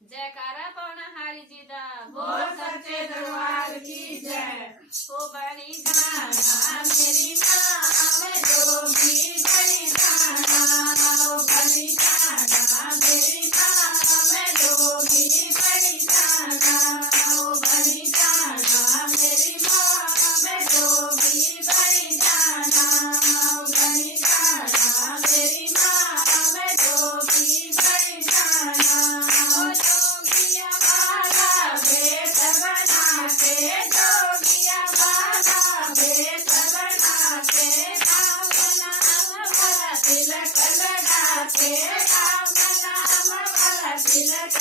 जयकारा पौना हारी जी दा बोल सच्चे दरबार की जय। ओ बड़ी जाना मेरी माँ जोगी बड़ी जाना ओ बड़ी जाना मेरी माँ जोगी बड़ी जाना ओ बड़ी जाना मेरी माँ जोगी बड़ी जाना ओ बड़ी जाना मेरी माँ जोगी बड़ी जाना ओ जोगिया वाला भेष बना के जोगिया वाला भेष बना के राम नाम वाला तिलक लगा के राम नाम वाला तिलक